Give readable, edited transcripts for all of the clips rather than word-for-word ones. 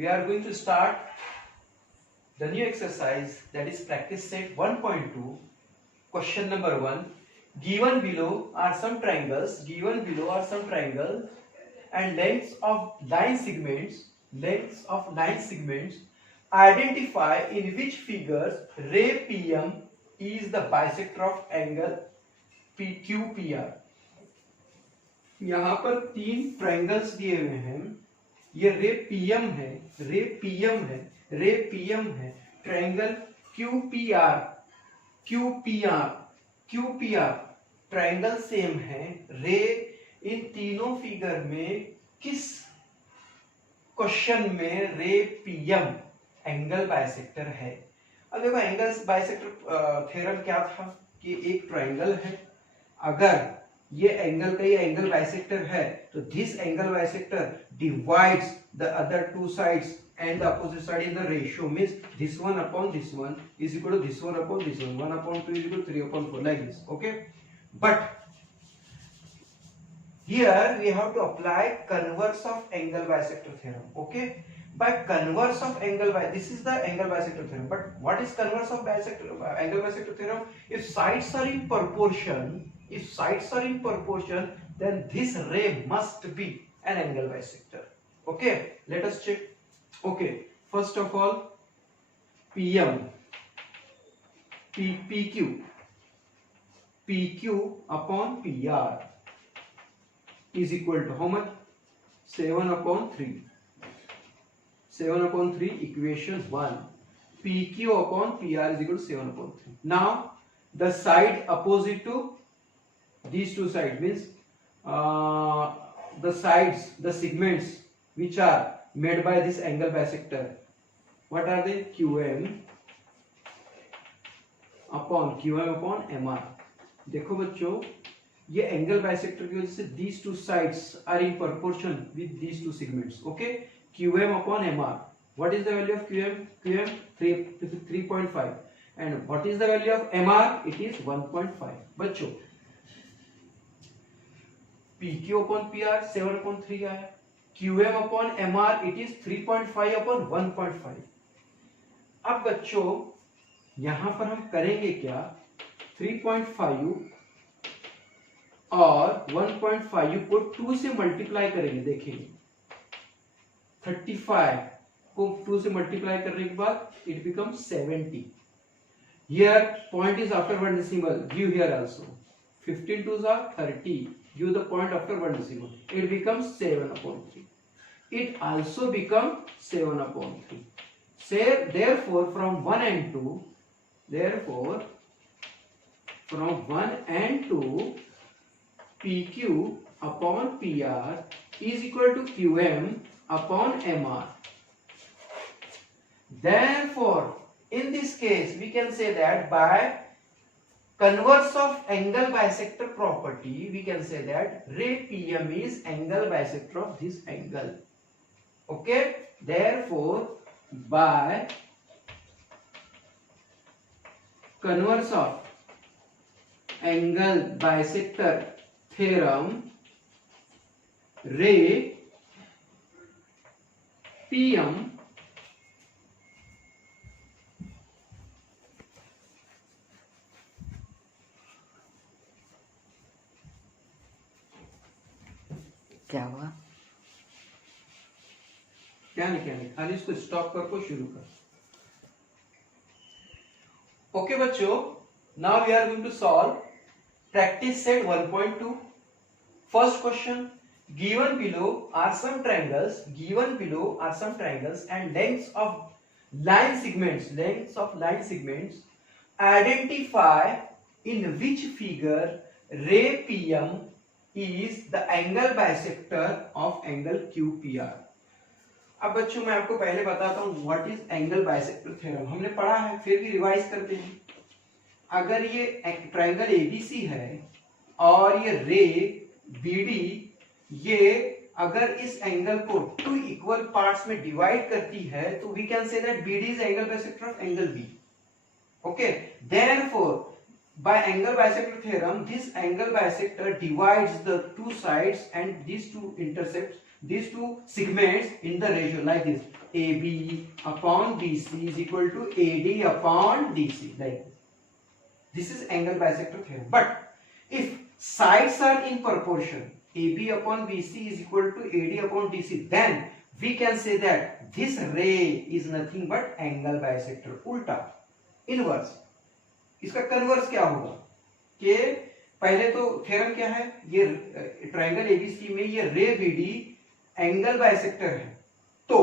we are going to start the new exercise, that is practice set 1.2. Question number 1. Given below are some triangles. Given below are some triangles and lengths of line segments. Lengths of line segments. Identify in which figures ray PM is the bisector of angle PQPR. यहाँ पर तीन triangles दिए हुए हैं. ये रे PM है, रे पीएम है, रे पीएम है. Triangle QPR, QPR, QPR triangle same है. रे इन तीनों फिगर में किस क्वेश्चन में रे पीएम एंगल बाइसेक्टर है? अब देखो एंगल बाइसेक्टर थ्योरम क्या था कि एक ट्रायंगल है, अगर ये एंगल का ये एंगल बाइसेक्टर है तो this angle bisector divides the other two sides and the opposite side in the ratio, means this one upon this one is equal to this one upon this one, 1 upon 2 is equal to 3 upon 4, like this. Okay, but here we have to apply converse of angle bisector theorem. Okay, by converse of angle this is the angle bisector theorem, but what is converse of angle bisector theorem? If sides are in proportion, if sides are in proportion, then this ray must be an angle bisector. Okay, let us check. Okay, first of all, PM, PQ, PQ upon PR is equal to how much? 7 upon 3. 7 upon 3, equation 1. PQ upon PR is equal to 7 upon 3. Now, the side opposite to these two sides means the sides, the segments which are made by this angle bisector, what are they? QM upon MR. देखो बच्चों, ये angle bisector की वजह से these two sides are in proportion with these two segments. Okay, QM upon MR. What is the value of QM? QM 3.5. And what is the value of MR? It is 1.5. बच्चों, PQ upon PR 7 upon 3 आया. QM upon MR it is 3.5 upon 1.5. अब बच्चों यहां पर हम करेंगे क्या? 3.5 और 1.5 को 2 से मल्टीप्लाई करेंगे. देखेंगे 35 को 2 से मल्टीप्लाई करने के बाद it becomes 70. Here point is after one decimal. Give here also. 15 2s are 30. Give the point after one decimal. It becomes 7 upon 3. It also becomes 7 upon 3. Say, therefore, from 1 and 2, therefore, from 1 and 2, PQ upon PR is equal to QM upon MR. Therefore, in this case, we can say that by converse of angle bisector property, we can say that ray PM is angle bisector of this angle. Okay, therefore, by converse of angle bisector theorem, ray PM क्या हुआ? क्या नहीं, खाली इसको stop करके शुरू कर. Okay बच्चों, now we are going to solve practice set 1.2. First question, given below are some triangles, given below are some triangles and lengths of line segments, lengths of line segments. Identify in which figure ray PM is the angle bisector of angle QPR. अब बच्चों मैं आपको पहले बताता हूं what is angle bisector theorem. हमने पढ़ा है, फिर भी रिवाइज करते हैं. अगर ये ट्रायंगल ABC है और ये रे BD, ये अगर इस एंगल को 2 इक्वल पार्ट्स में डिवाइड करती है तो we can say that BD is angle bisector of angle B. Okay, therefore by angle bisector theorem, this angle bisector divides the two sides and these two intersects these two segments in the ratio like this, AB upon BC is equal to AD upon DC, like this is angle bisector theorem. But if sides are in proportion, AB upon BC is equal to AD upon DC, then we can say that this ray is nothing but angle bisector. उल्टा, inverse, इसका converse क्या होगा कि पहले तो theorem क्या है, ये ट्रायंगल एबीसी में ये रे बीडी एंगल बाइसेक्टर है, तो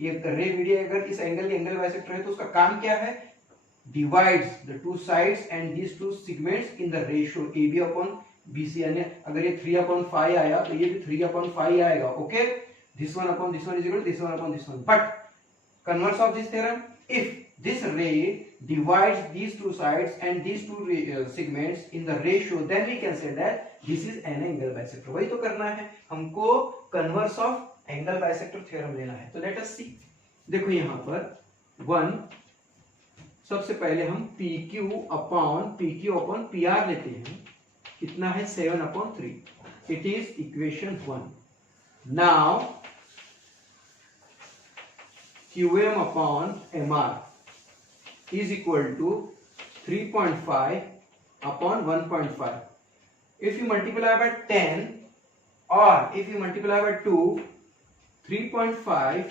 ये रे बीडी अगर इस एंगल के एंगल बाइसेक्टर है तो उसका काम क्या है, divides the two sides and these two segments in the ratio AB upon BC, यानी अगर ये 3/5 आया तो ये भी 3/5 आएगा. Okay, this one upon this one is equal to this one upon this one. But converse of this theorem, if this ray divides these two sides and these two segments in the ratio, then we can say that this is an angle bisector. वही तो करना है हमको, converse of angle bisector theorem लेना है. तो let us see. देखो यहाँ पर 1, सबसे पहले हम PQ upon PR लेते हैं. कितना है 7/3. It is equation 1. Now QM upon MR is equal to 3.5 upon 1.5. If you multiply by 10 or if you multiply by 2, 3.5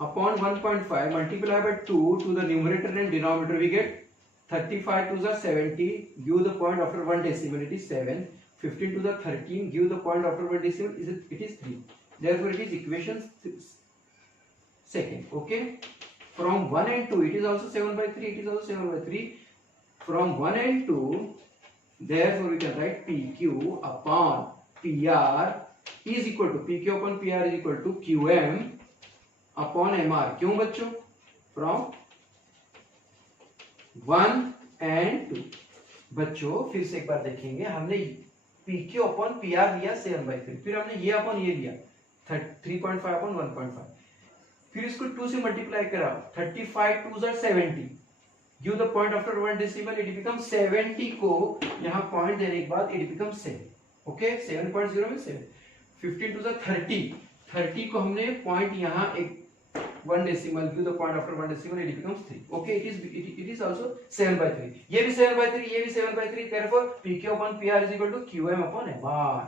upon 1.5 multiply by 2 to the numerator and denominator, we get 35 to the 70, give the point after 1 decimal, it is 7. 15 to the 13, give the point after 1 decimal, it is 3. Therefore it is equation 2nd. Okay, from 1 and 2 it is also 7/3, it is also 7/3. From 1 and 2, therefore we can write PQ upon PR is equal to PQ upon PR is equal to QM upon MR. क्यों बच्चों? From 1 and 2. बच्चों फिर से एक बार देखेंगे, हमने PQ upon PR लिया 7/3, फिर हमने ये अपॉन ये लिया 3.5 upon 1.5, फिर इसको 2 से मल्टीप्लाई करा, 35 2 are 70, give the point after 1 decimal, it become 70 को यहाँ पॉइंट देने के बाद इट बिकम 7. ओके, 7.0 में 7. 15 to the 30 को हमने पॉइंट यहाँ एक 1 decimal, give the point after 1 decimal, it becomes 3. Okay, it is also 7/3. ये भी 7/3, ये भी 7/3. Therefore, PQ upon PR is equal to QM upon MR.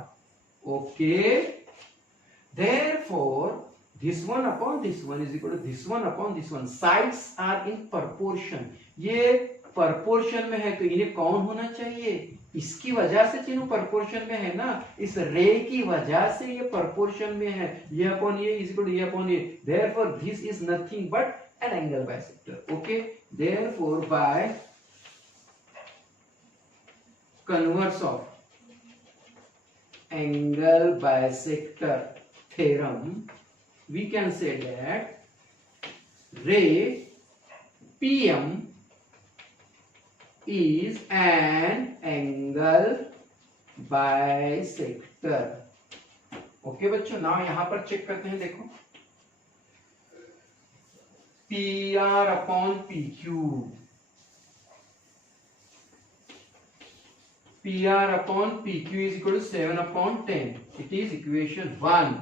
Okay. Therefore, this one upon this one is equal to this one upon this one. Sides are in proportion. ये proportion में है तो इन्हें कौन होना चाहिए? इसकी वजह से तीनों proportion में है ना, इस रे की वजह से ये proportion में है. ये अपॉन ये is equal to ये अपॉन ये. Therefore this is nothing but an angle bisector. Okay, therefore by converse of angle bisector theorem, we can say that ray PM is an angle bisector. Okay बच्चों, now यहां पर check करते हैं. देखो PR upon PQ, PR upon PQ is equal to 7/10. It is equation 1.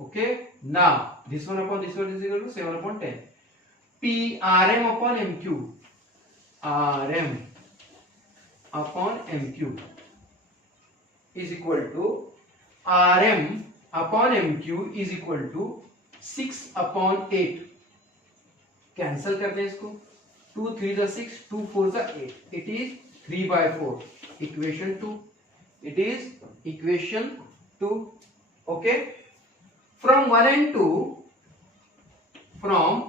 Okay, now this one upon this one is equal to 7/10. PM upon MQ, RM upon MQ is equal to RM upon MQ is equal to 6/8. Cancel कर दें इसको, 2 3 जा 6, 2 4 जा 8. It is 3/4. Equation 2. It is equation 2. Okay. From 1 and 2, from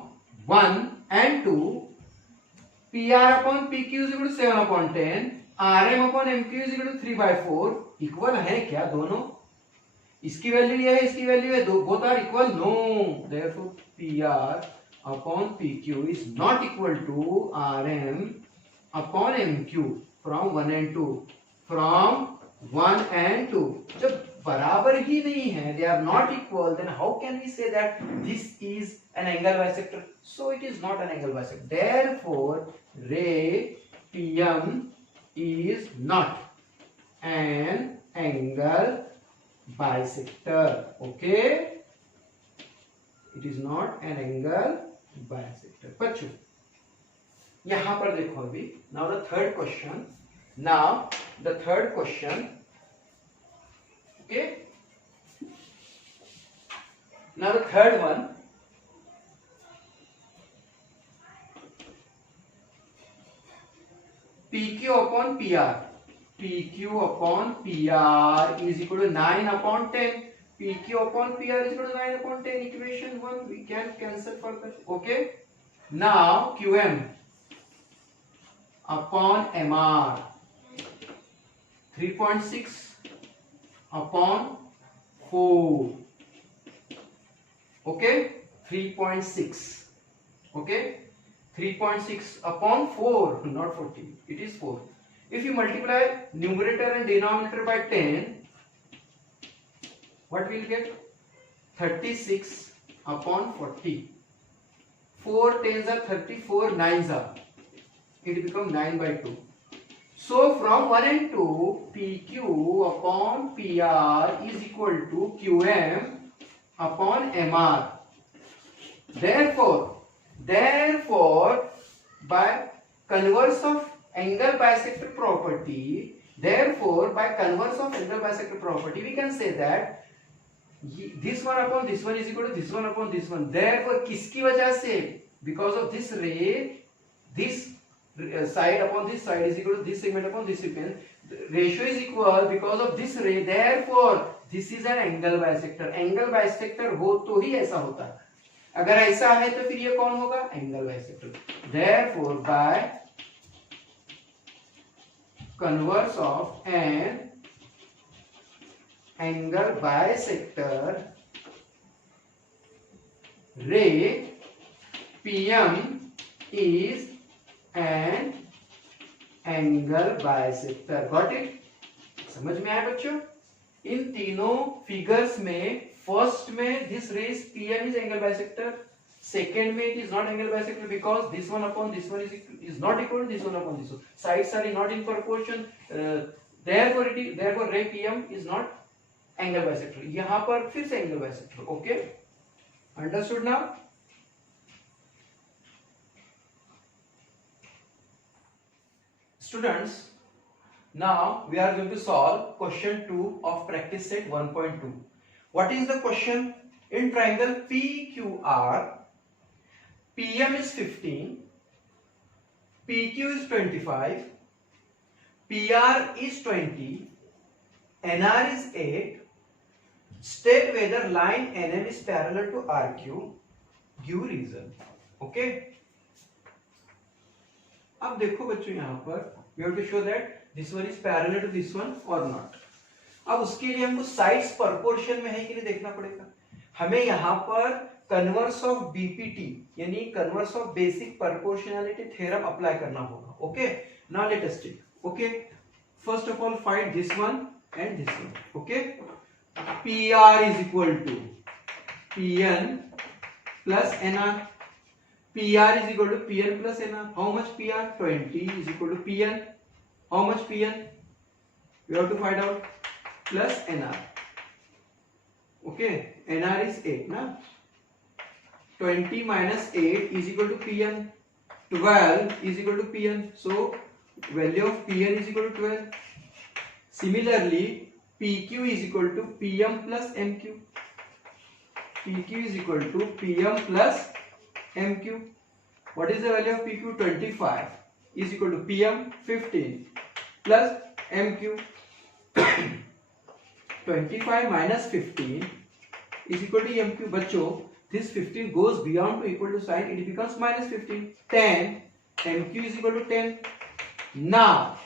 1 and 2, PR upon PQ is equal to 7/10. RM upon MQ is equal to 3/4. Equal है क्या दोनों? इसकी value ये है, इसकी वैल्यू है, both are equal. No. Therefore PR upon PQ is not equal to RM upon MQ. From 1 and 2, from 1 and 2, जब बराबर ही नहीं है, they are not equal, then how can we say that this is an angle bisector? So it is not an angle bisector. Therefore, ray PM is not an angle bisector. Okay, it is not an angle bisector. बच्चों यहां पर देखो अभी. Now the third question. Okay, now the third one. PQ upon PR. PQ upon PR is equal to 9 upon 10. PQ upon PR is equal to 9 upon 10. Equation 1 we can cancel further. Okay. Now QM upon MR 3.6 upon 4. Okay. 3.6. Okay. 3.6 upon 4, not 40. It is 4. If you multiply numerator and denominator by 10, what will you get? 36 upon 40. 4 10s are 34, 9s are. It becomes 9 by 2. So from 1 and 2, PQ upon PR is equal to QM upon MR. Therefore, by converse of angle bisector property, we can say that this one upon this one is equal to this one upon this one. Therefore, किसकी वजह से? Because of this ray, this side upon this side is equal to this segment upon this segment. The ratio is equal because of this ray. Therefore, this is an angle bisector. Angle bisector हो तो ही ऐसा होता है. अगर ऐसा है तो फिर ये कौन होगा? Angle bisector. Therefore, by converse of an angle bisector ray, PM is an angle bisector. Got it? समझ में आया बच्चों? इन तीनों फिगर्स में फर्स्ट में this rays PM is angle bisector. Second में it is not angle bisector because this one upon this one is not equal to this one upon this one. Sides are not in proportion. Therefore ray PM is not angle bisector. यहाँ पर फिर से angle bisector. Okay, understood now? Students, now we are going to solve question 2 of practice set 1.2. What is the question? In triangle PQR, PM is 15, PQ is 25, PR is 20, NR is 8. State whether line NM is parallel to RQ. Give reason. Okay. अब देखो बच्चों यहाँ पर we have to show that this one is parallel to this one or not. अब उसके लिए हमको sides proportion में है कि नहीं देखना पड़ेगा. हमें यहाँ पर कन्वर्स ऑफ बीपीटी यानी converse of basic proportionality theorem apply करना होगा. Okay, now let us take. Okay, first of all find this one and this one. Okay, PR is equal to PN plus NR. PR is equal to PN plus NR. How much PR? 20 is equal to PN. How much PN? We have to find out. Plus NR. Okay, NR is 8 na. 20 minus 8 is equal to PN. 12 is equal to PN. So value of PN is equal to 12. Similarly, PQ is equal to PM plus MQ. PQ is equal to PM plus MQ. What is the value of PQ? 25 is equal to PM 15 plus MQ. 25 minus 15 is equal to MQ. बच्चों, this 15 goes beyond to equal to sign, it becomes minus 15. 10 MQ is equal to 10. Now,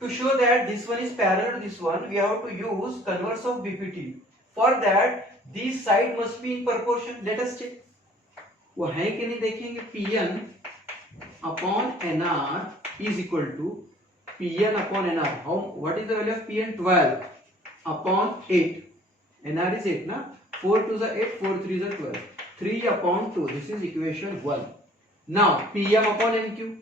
to show that this one is parallel to this one, we have to use converse of BPT. For that, these side must be in proportion. Let us check. वो है कि नहीं देखेंगे. PN upon NR is equal to PN upon NR. How? What is the value of PN? 12 upon 8. NR is 8 na. 4 2s are 8, 4 3s are 12. 3 upon 2. This is equation 1. Now PM upon MQ.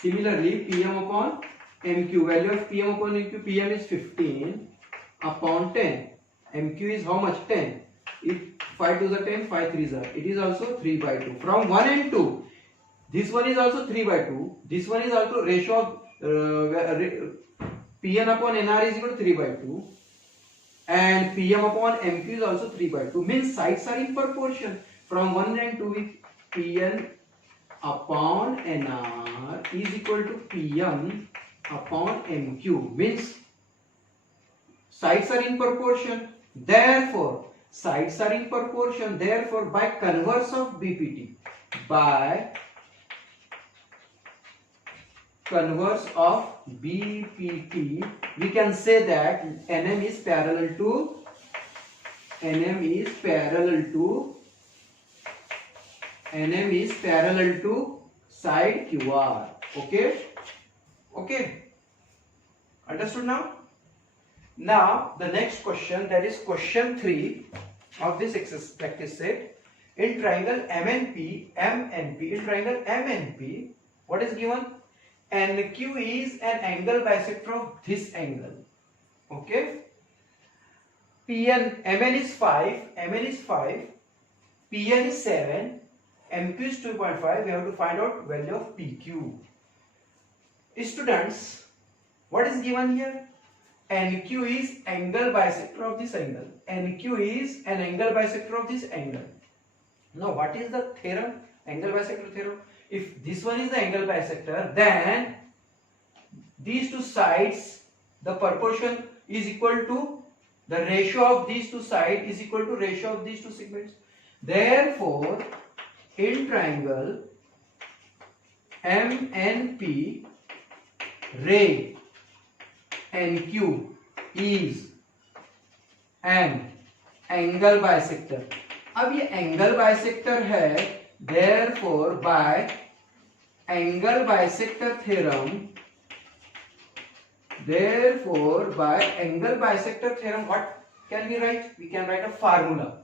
Similarly, PM upon MQ. Value of PM upon MQ. PM is 15 upon 10. MQ is how much? 10. If 5 2s are 10, 5 3s are. It is also 3 by 2. From 1 and 2, this one is also 3 by 2. This one is also ratio of Pn upon Nr is equal to 3 by 2. And Pm upon Mq is also 3 by 2. Means sides are in proportion. From 1 and 2, Pn upon Nr is equal to Pm upon Mq. Means sides are in proportion. Therefore, sides are in proportion. Therefore, by converse of BPT, we can say that NM is parallel to side QR. Okay. Understood now? Now the next question, that is question 3 of this exercise practice set. In triangle MNP, in triangle MNP, what is given? NQ is an angle bisector of this angle. Okay. MN is 5, PN is 7, MQ is 2.5. We have to find out value of PQ. Students, what is given here? NQ is angle bisector of this angle. NQ is an angle bisector of this angle. Now, what is the theorem? Angle bisector theorem. If this one is the angle bisector, then these two sides, the proportion is equal to the ratio of these two sides is equal to ratio of these two segments. Therefore, in triangle MNP, ray NQ is an angle bisector. अब ये angle bisector है, therefore by angle bisector theorem, what can we write? We can write a formula.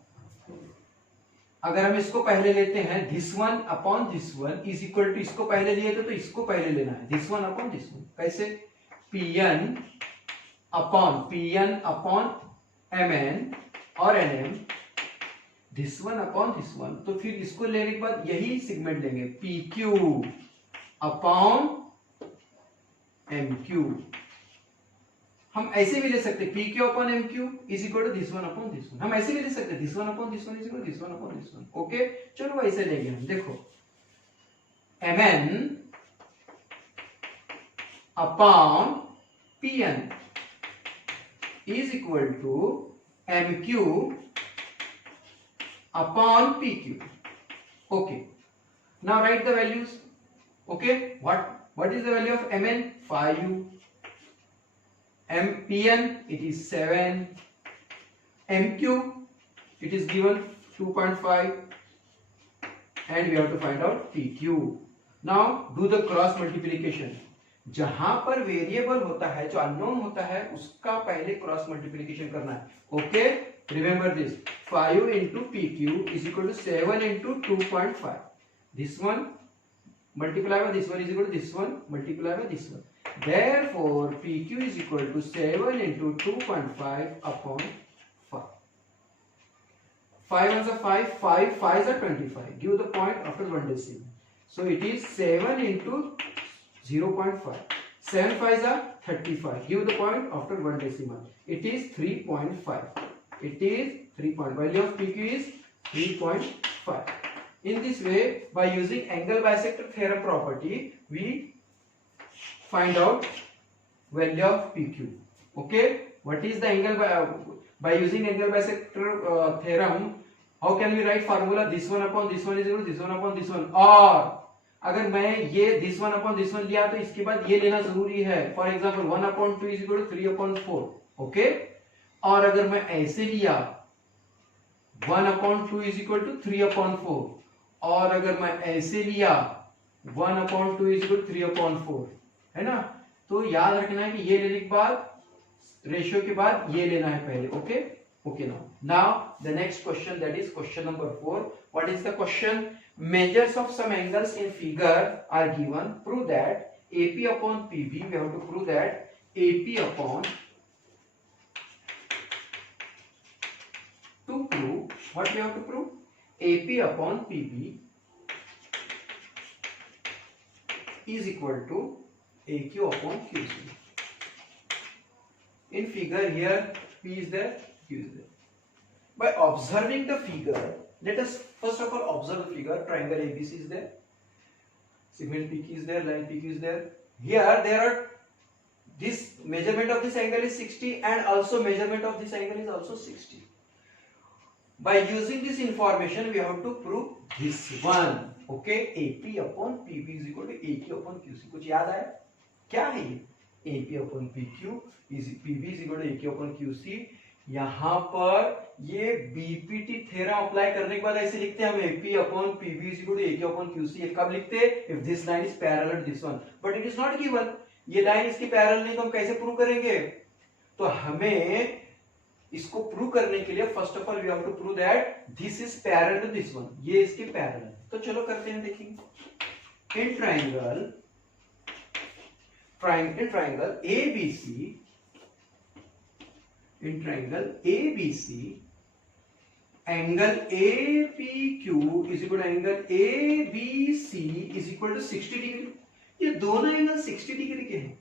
अगर हम इसको पहले लेते हैं, this one upon this one is equal to, इसको पहले लिए थे तो इसको पहले लेना है, this one upon this one. कैसे? Pn upon Mn और Nm, this one upon this one. तो फिर इसको लेने के बाद यही सेगमेंट लेंगे, PQ upon MQ. हम ऐसे भी ले सकते हैं, PQ upon MQ is equal to this one upon this one. हम ऐसे भी ले सकते हैं, this one upon this one is equal to this one upon this one. Okay, चलो ऐसे लेंगे हम. देखो, Mn upon Pn is equal to MQ upon PQ. Okay. Now write the values. Okay. What is the value of Mn? 5. Pn, it is 7. MQ, it is given 2.5. And we have to find out PQ. Now do the cross multiplication. जहां पर variable होता है, जो unknown होता है, उसका पहले cross multiplication करना है. Okay, remember this. 5 into PQ is equal to 7 into 2.5. This one multiply by this one is equal to this one multiply by this one. Therefore, PQ is equal to 7 into 2.5 upon 5. 5 ones are 5, 5 5s are 25. Give the point after one decimal. So it is 7 into 0.5. 7 5s are 35. Give the point after one decimal. It is 3.5. It is 3. Value of PQ is 3.5. In this way, by using angle bisector theorem property, we find out value of PQ. Okay. What is the angle by using angle bisector theorem? How can we write formula? This one upon this one is equal to this one upon this one. और अगर मैं ये this one upon this one लिया तो इसके बाद ये लेना जरूरी है. For example 1 upon 2 is equal to 3 upon 4. Okay. और अगर मैं ऐसे लिया 1 upon 2 is equal to 3 upon 4. और अगर मैं ऐसे लिया 1 upon 2 is equal to 3 upon 4, है ना. तो याद रखना है कि ये लेने के बाद रेशियो के बाद ये लेना है पहले. Okay. Okay, now the next question, that is question number 4. What is the question? Measures of some angles in figure are given. Prove that AP upon PB. We have to prove that AP upon to prove what we have to prove, AP upon PB is equal to AQ upon QC. In figure here P is there, Q is there. By observing the figure, let us first of all observe the figure. Triangle ABC is there, segment PQ is there, line PQ is there. Here there are, this measurement of this angle is 60 and also measurement of this angle is also 60. By using this information we have to prove this one. Okay, AP upon PB is equal to AQ upon QC. कुछ याद आया क्या है ये? AP upon PQ is PB is equal to AQ upon QC. यहाँ पर ये BPT theorem apply करने के बाद ऐसे लिखते हैं हम AP upon PB is equal to AQ upon QC. ये कब लिखते हैं? If this line is parallel to this one, but it is not given. ये लाइन इसकी पैरेलल नहीं तो हम कैसे प्रूव करेंगे? तो हमें इसको प्रूव करने के लिए first of all we have to prove that this is parallel to this one. ये इसके पैरेलल. तो चलो करते हैं, देखेंगे. In triangle ABC, in triangle ABC, angle APQ is equal to angle ABC is equal to 60 degree. ये दोनों angle 60 degree के हैं.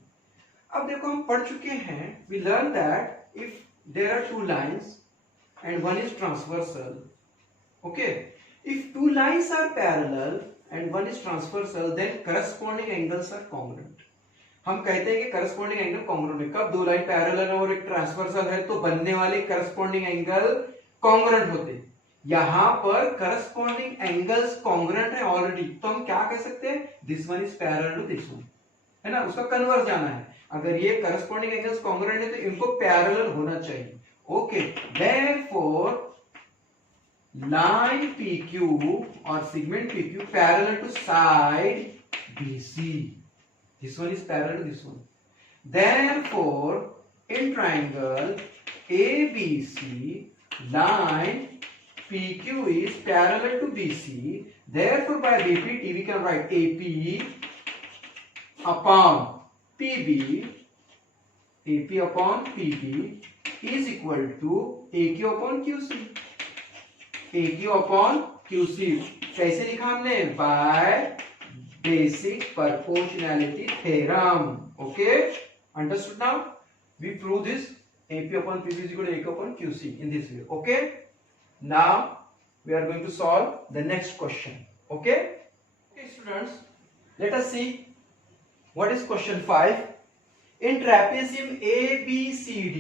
अब देखो हम पढ़ चुके हैं, we learned that if there are two lines and one is transversal, okay, if two lines are parallel and one is transversal, then corresponding angles are congruent. हम कहते हैं कि करस्पॉन्डिंग एंगल कॉन्ग्रुएंट है. कब दो लाइन पैरेलल है और एक ट्रांसवर्सल है तो बनने वाले करस्पॉन्डिंग एंगल कॉन्ग्रुएंट होते हैं. यहां पर करस्पॉन्डिंग एंगल्स कॉन्ग्रुएंट है ऑलरेडी, तो हम क्या कह सकते हैं? This one is parallel to this one, है ना, उसका कन्वर्स जाना है. अगर ये करस्पॉन्डिंग एंगल्स कॉन्ग्रुएंट है तो इनको पैरेलल होना चाहिए. ओके, देयरफॉर लाइन PQ और segment PQ parallel to side BC. This one is parallel to this one. Therefore, in triangle ABC, line PQ is parallel to BC. Therefore, by BPT we can write AP upon PB. AP upon PB is equal to AQ upon QC. AQ upon QC कैसे लिखा हमने? By basic proportionality theorem. Okay, understood now? We prove this AP upon PB is equal to AQ upon QC in this way. Okay, now we are going to solve the next question. Okay, students, let us see what is question 5. In trapezium ABCD,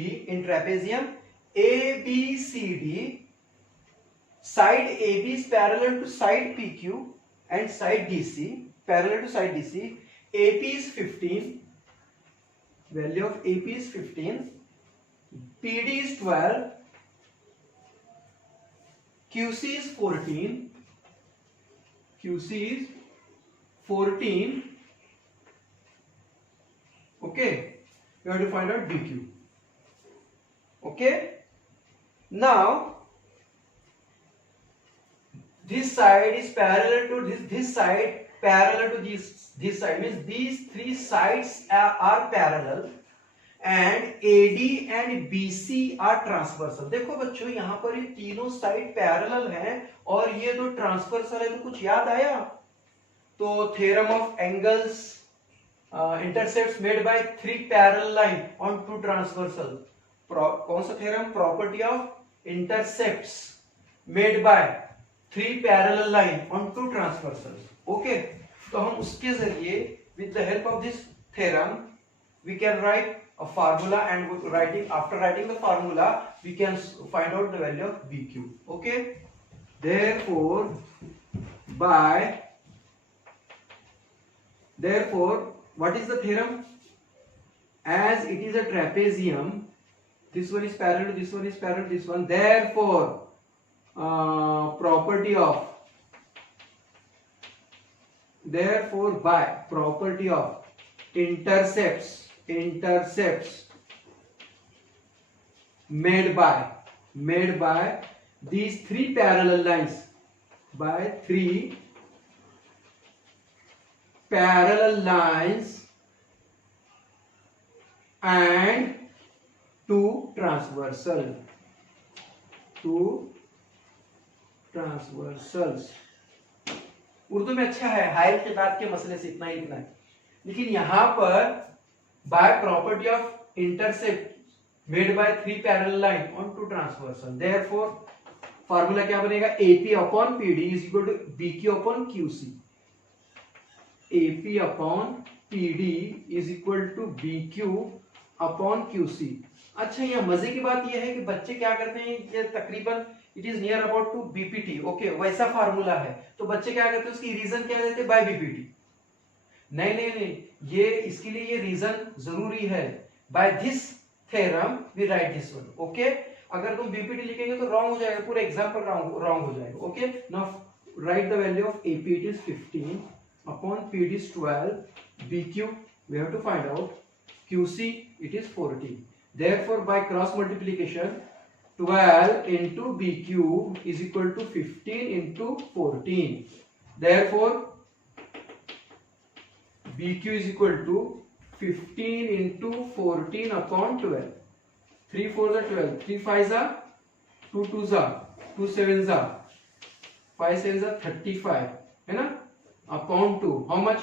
side AB is parallel to side PQ and side DC. Parallel to side DC, AP is 15, value of AP is 15, PD is 12, QC is 14, okay, you have to find out BQ. Okay, now this side is parallel to this side, parallel to this side, means these three sides are parallel and AD and BC are transversal. देखो बच्चों यहाँ पर ये तीनों side parallel हैं और ये दो ट्रांसवर्सल है. तो कुछ याद आया? तो theorem of angles intercepts made by three parallel line on two transversal. कौन सा थ्योरम? Property of intercepts made by three parallel line on two transversal. Okay, तो हम उसके जरिए with the help of this theorem we can write a formula, and after writing the formula we can find out the value of BQ. Okay, therefore what is the theorem? As it is a trapezium, this one is parallel to this one, is parallel to this one, therefore by property of intercepts made by these three parallel lines, by three parallel lines and two transversal transversals. Urdu में अच्छा है, higher के बाद के मसले से इतना ही लिखना है, लेकिन यहां पर by property of intercept made by 3 parallel line on 2 transversal, therefore formula क्या बनेगा, AP upon PD is equal to BQ upon QC। AP upon PD is equal to BQ upon QC। अच्छा, यहाँ मजे की बात यह है कि बच्चे क्या करते हैं, ये तकरीबन it is near about to BPT, okay, वैसा फार्मूला है, तो बच्चे क्या करते हैं, उसकी रीजन क्या देते हैं, बाय BPT। नहीं नहीं नहीं, ये इसके लिए ये रीजन जरूरी है, by this theorem we write this one, okay. अगर तुम BPT लिखेंगे तो रॉन्ग हो जाएगा, पूरा एग्जांपल रॉन्ग हो जाएगा, okay. Now right the value of AP, it is 15 upon PD is 12, BQ we have to find out, QC it is 40, therefore by cross multiplication 12 into BQ is equal to 15 into 14, therefore BQ is equal to 15 into 14 upon 12, 3 4s are 12, 3 5s are 2 2s are 2 7s are 5 7s are 35, है ना, upon 2, how much,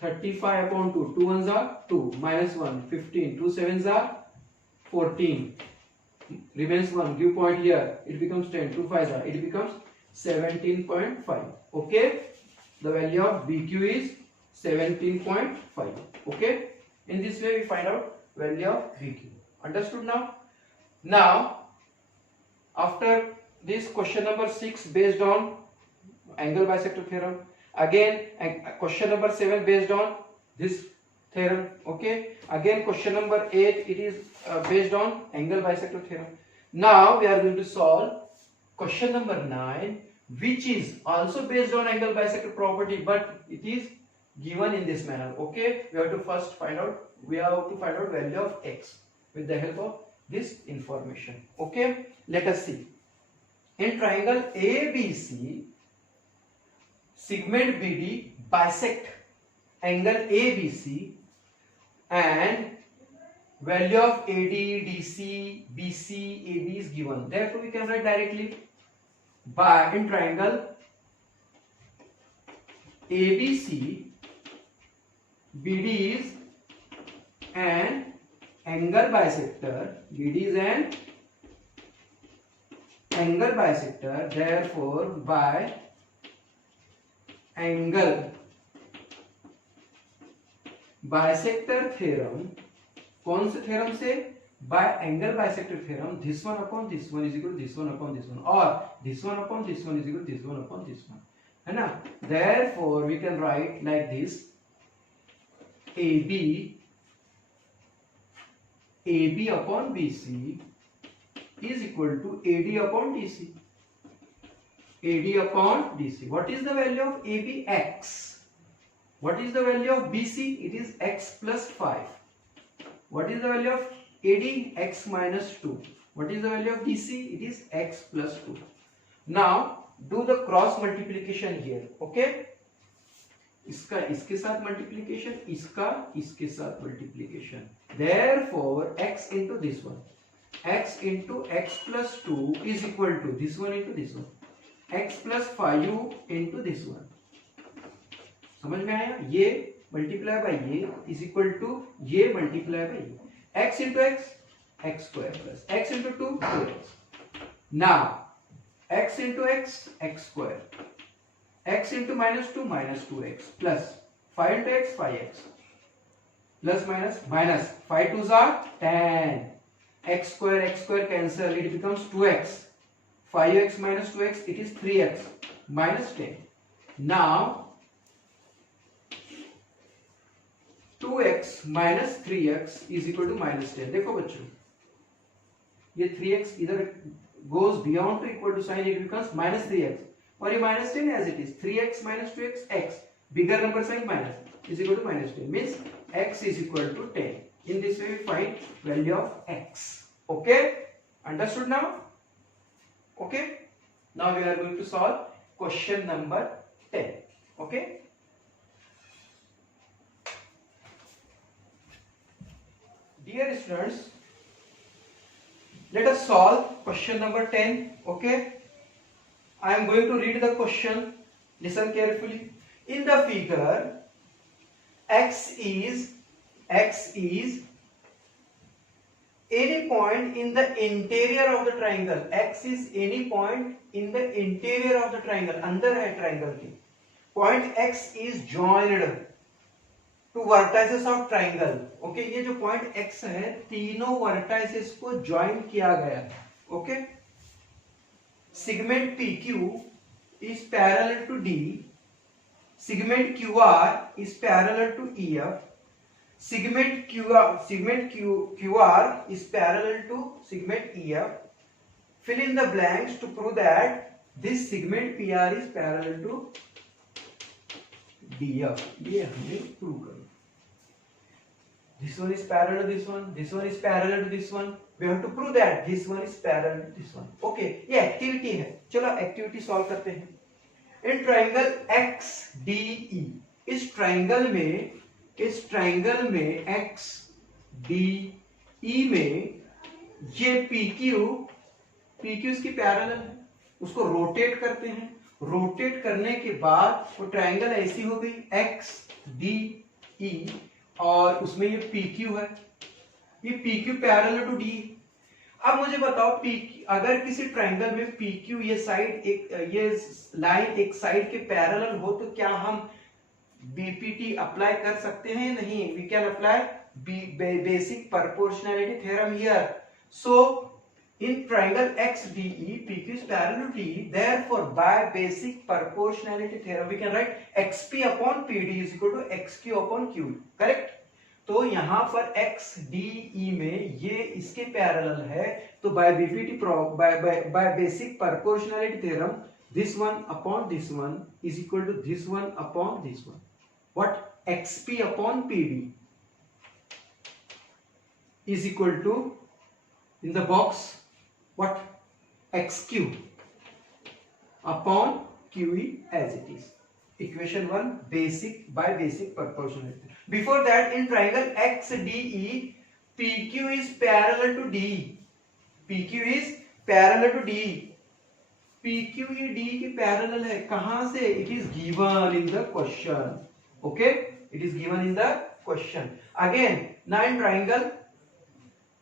35 upon 2, 2 1s are 2, minus 1, 15, 2 7s are 14, remains 1, give point here, it becomes 10, 2 5s are, it becomes 17.5, okay. The value of BQ is 17.5, okay. In this way we find out value of BQ. Understood now? Now after this, question number 6 based on angle bisector theorem, again question number 7 based on this theorem, okay. Again question number 8, it is based on angle bisector theorem. Now we are going to solve question number 9, which is also based on angle bisector property, but it is given in this manner, okay. We have to first find out value of x with the help of this information, okay. Let us see. In triangle ABC, segment BD bisect angle ABC, and value of AD, DC, BC, AB is given. Therefore, we can write directly by in triangle ABC, BD is an angle bisector. BD is an angle bisector. Therefore, by angle bisector theorem, कौन से theorem से, by angle bisector theorem, this one upon this one is equal to this one upon this one, or this one upon this one is equal to this one upon this one, है ना. Therefore we can write like this, AB upon BC is equal to AD upon DC. AD upon DC. What is the value of AB? X. What is the value of BC? It is x plus 5. What is the value of AD? X minus 2. What is the value of DC? It is x plus 2. Now do the cross multiplication here. Okay. इसका इसके साथ multiplication, इसका इसके साथ multiplication. Therefore x into this one, x into x plus 2 is equal to this one into this one, x plus 5 into this one. समझ में आया? ये मल्टीप्लाई बाय ये इज इक्वल टू ये मल्टीप्लाई बाय ये. x into x, x square plus x into 2, 2x. Now x into x, x square, x into minus 2, minus 2x, plus 5 into x, 5x, plus minus minus 5 2s are 10, x square cancel, it becomes 2x, 5x minus 2x, it is 3x minus 10. Now 2x minus 3x is equal to minus 10. देखो बच्चों, ये 3x इधर goes beyond to equal to sign, it becomes minus 3x, और ये minus 10 as it is. 3x minus 2x, x bigger number sign minus is equal to minus 10, means x is equal to 10. In this way we find value of x. Okay, understood now? Okay, now we are going to solve question number 10. Okay, dear students, let us solve question number 10. Okay, I am going to read the question. Listen carefully. In the figure, x is any point in the interior of the triangle. X is any point in the interior of the triangle. अंदर है triangle के. Point x is joined to vertices of triangle. Okay, ये जो point x है तीनों vertices को join किया गया है. Okay. Segment PQ is parallel to D. Segment QR is parallel to EF. Segment QR is parallel to segment EF. Fill in the blanks to prove that this segment PR is parallel to DF. ये हमें prove करना. This one is parallel to this one. This one is parallel to this one. We have to prove that this one is parallel to this one. Okay, ये activity है. चलो activity solve करते हैं. In triangle XDE, इस triangle में XDE में ये PQ इसकी पैरेलल है, उसको रोटेट करते हैं. रोटेट करने के बाद वो ट्राइंगल ऐसी हो गई XDE और उसमें ये PQ है. ये PQ पैरेलल टू D. अब मुझे बताओ अगर किसी ट्राइंगल में PQ ये साइड ये लाइन एक साइड के पैरेलल हो तो क्या हम BPT अप्लाई कर सकते हैं? नहीं. We can apply basic proportionality theorem here. So in triangle XDE, PQ is parallel to D. Therefore, by basic proportionality theorem, we can write XP upon PD is equal to XQ upon QE. Correct? तो यहाँ पर XDE में ये इसके parallel है, तो by BPT by basic proportionality theorem, this one upon this one is equal to this one upon this one. What? XP upon PD is equal to, in the box, what? XQ upon QE as it is. Equation 1 basic by basic proportionality. Before that, in triangle XDE, PQ is parallel to D. PQ is parallel to D. PQ ये D के parallel है. कहाँ से? It is given in the question. Okay? It is given in the question. Again, now in triangle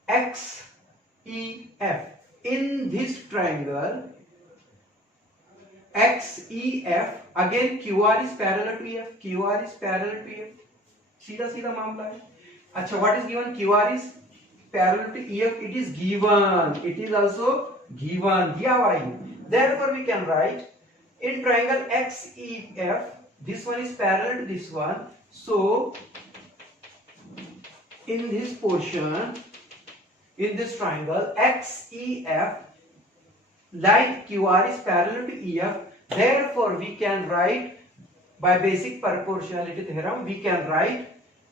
XEF. In this triangle XEF, again QR is parallel to EF. QR is parallel to EF. सीधा सीधा मामला है. अच्छा, what is given? QR is parallel to EF. It is given. It is also given. दिया हुआ है. Therefore, we can write in triangle XEF. This one is parallel to this one. So, in this portion, in this triangle XEF, line QR is parallel to EF. Therefore, we can write by basic proportionality theorem, we can write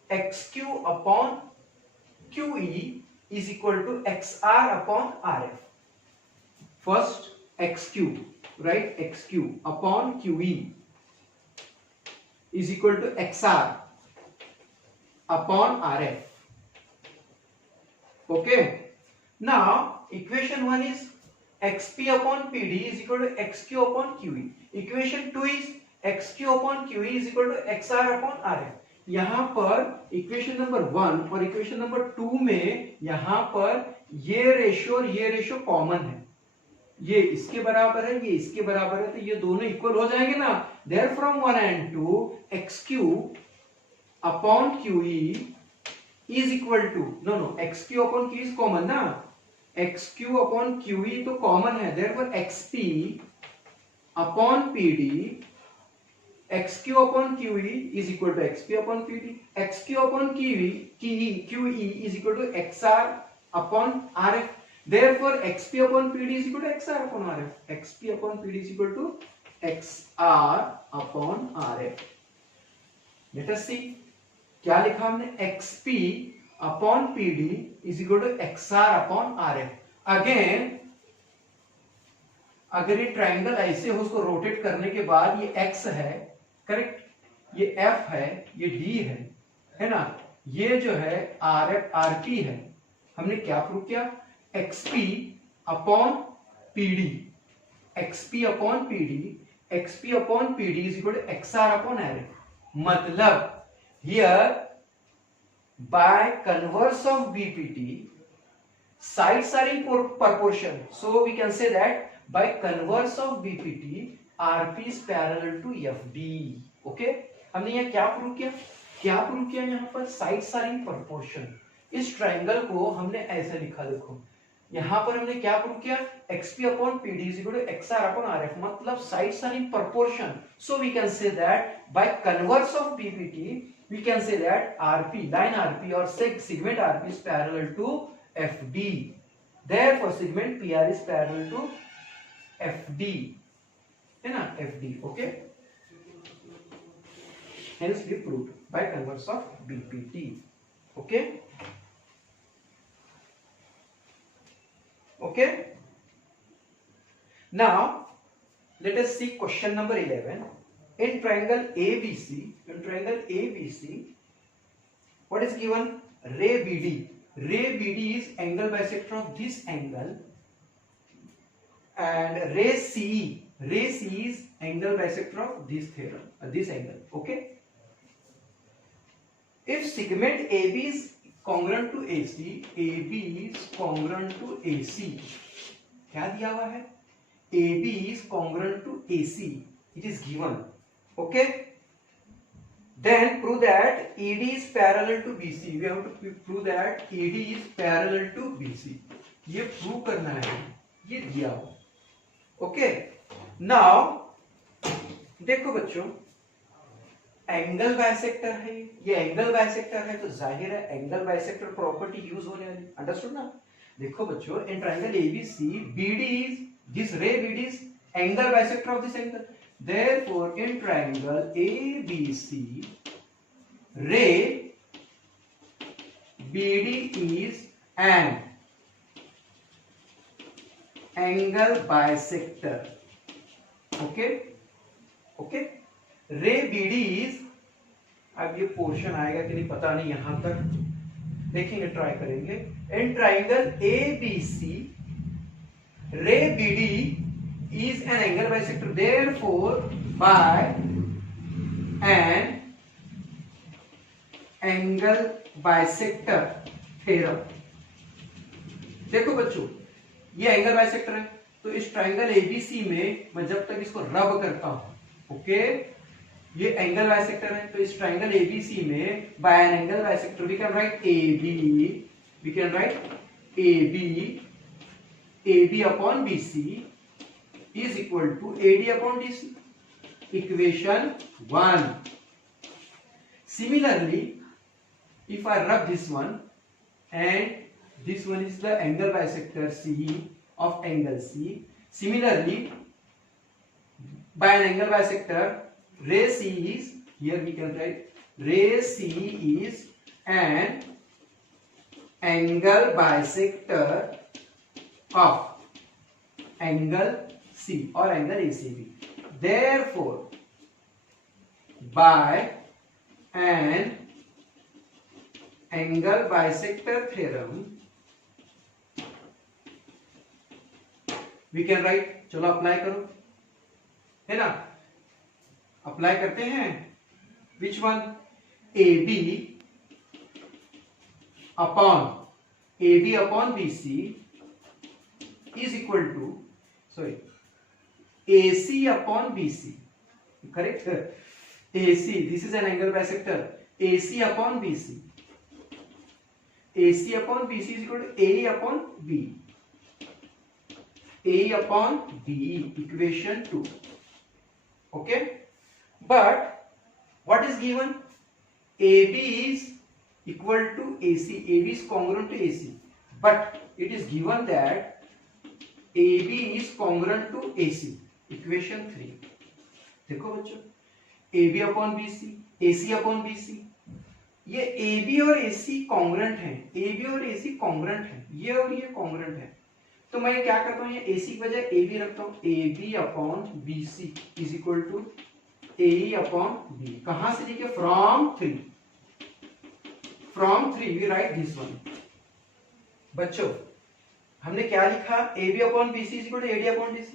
XQ upon QE is equal to XR upon RF. First XQ, right? XQ upon QE is equal to XR upon RF. Okay. Now equation 1 is XP upon PD is equal to XQ upon QE. Equation 2 is XQ upon QE is equal to XR upon RF. यहाँ पर equation number 1 और equation number 2 में यहाँ पर ये ratio और ये ratio common है. ये इसके बराबर है, ये इसके बराबर है, तो ये दोनों इक्वल हो जाएंगे ना. There from 1 and 2 XQ upon QE is equal to, no, XQ upon QE is common ना. XQ upon QE तो कॉमन है. therefore XP upon PD, XQ upon QE is equal to XP upon PD. XQ upon QE is equal to XR upon RF. Therefore XP upon PD is equal to XR upon RF. XP upon PD is equal to XR upon RF. Let us see क्या लिखा हमने. XP upon PD is equal to XR upon RF. Again, अगर ये triangle ऐसे हो, उसको rotate करने के बाद ये X है, करेक्ट, ये F है, ये D है ना. ये जो है RF RP है. हमने क्या प्रूव किया? XP upon PD XP upon PD, XP upon PD is equal to XR upon RF। मतलब here by converse of BPT sides are in proportion, so we can say that by converse of BPT RP is parallel to FD। Okay, हमने यहाँ क्या prove किया, यहाँ पर sides are in proportion. इस triangle को हमने ऐसे लिखा, देखो यहाँ पर हमने क्या प्रूव किया, XP upon PD is equal to XR upon RF, मतलब sides are in proportion, so we can say that by converse of BPT we can say that RP, line RP or segment RP is parallel to FD, therefore segment PR is parallel to FD, है ना, FD। okay, hence we proved by converse of BPT। okay, okay, now let us see question number 11। in triangle ABC, what is given, ray BD is angle bisector of this angle, and ray CE is angle bisector of this angle। okay, if segment AB is congruent to AC, क्या दिया हुआ है, AB is congruent to AC, it is given। okay, then prove that ED is parallel to BC, we have to prove that ED is parallel to BC, ये prove करना है, ये दिया हो। ओके, नाउ देखो बच्चों, एंगल बाइसेक्टर है, ये एंगल बाइसेक्टर है, तो जाहिर है एंगल बाइसेक्टर प्रॉपर्टी यूज होने वाली, अंडरस्टूड ना। देखो बच्चों, in triangle ABC BD is, this ray BD is angle bisector of this angle, therefore in triangle ABC ray BD is an angle bisector। okay, okay, ray BD is, अब ये portion आएगा कि नहीं पता नहीं, यहां तक देखेंगे, ट्राई करेंगे। इन triangle ABC ray BD is an angle bisector, therefore by an angle bisector theorem। देखो बच्चों, ये एंगल बाइसेक्टर है, तो इस ट्राइंगल ABC में मैं जब तक इसको रब करता हूं, ओके, ये एंगल बाइसेक्टर है, तो इस ट्राइंगल ABC में by an angle bisector we can write AB upon BC is equal to AD upon DC, equation 1। Similarly, if I rub this one and this one is the angle bisector CE of angle C, similarly by an angle bisector ray C is, here we can write ray C is an angle bisector of angle C or angle ACB, therefore by an angle bisector theorem we can write, चलो apply करो, है ना, apply करते हैं, which one, AB upon BC is equal to, sorry, AC upon BC, correct, AC, this is an angle bisector, AC upon BC is equal to A upon B, equation 2। okay, but what is given, AB is equal to AC, AB is congruent to AC, but it is given that AB is congruent to AC, equation 3। देखो बच्चों, AB upon BC, AC upon BC, ये AB और AC congruent हैं, AB और AC congruent हैं, ये और ये कॉन्ग्रेंट है, तो मैं क्या करता हूँ, ये AC की बजाय AB रखता हूँ, AB upon BC is equal to AE upon B। कहां से लिखे, from 3 we write this one. बच्चों हमने क्या लिखा, AB upon BC is equal to AD upon DC,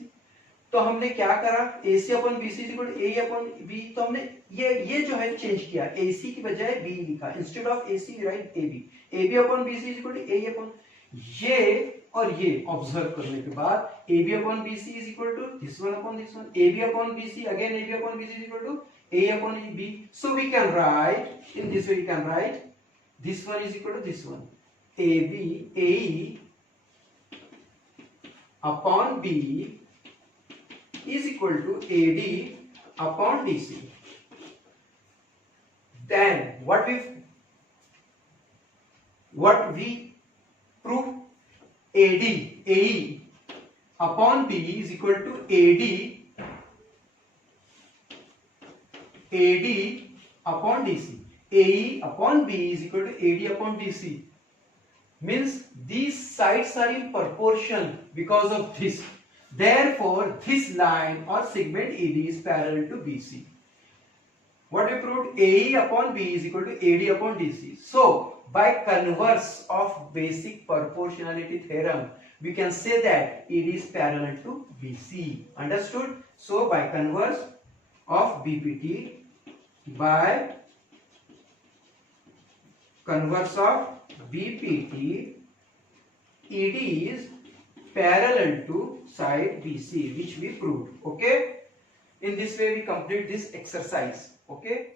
तो हमने क्या करा, AC upon BC equal to AE upon B, तो हमने ये जो है चेंज किया, AC की बजाय B लिखा, instead of AC we write AB, AB upon BC equal to AE upon, ये और ये ऑब्जर्व करने के बाद AB upon BC is equal to this one upon this one, AB upon BC again AB upon BC is equal to A upon B. So we can write in this way, we can write this one is equal to this one, AE upon B is equal to AD upon DC. Then what we prove, AE upon B is equal to AD upon DC. AE upon B is equal to AD upon DC. Means these sides are in proportion because of this. Therefore, this line or segment AD is parallel to BC. What we proved? AE upon B is equal to AD upon DC. So, by converse of basic proportionality theorem, we can say that AD is parallel to BC. Understood? So, by converse of BPT, by converse of BPT, ED is parallel to side BC, which we proved. Okay, in this way we complete this exercise. Okay.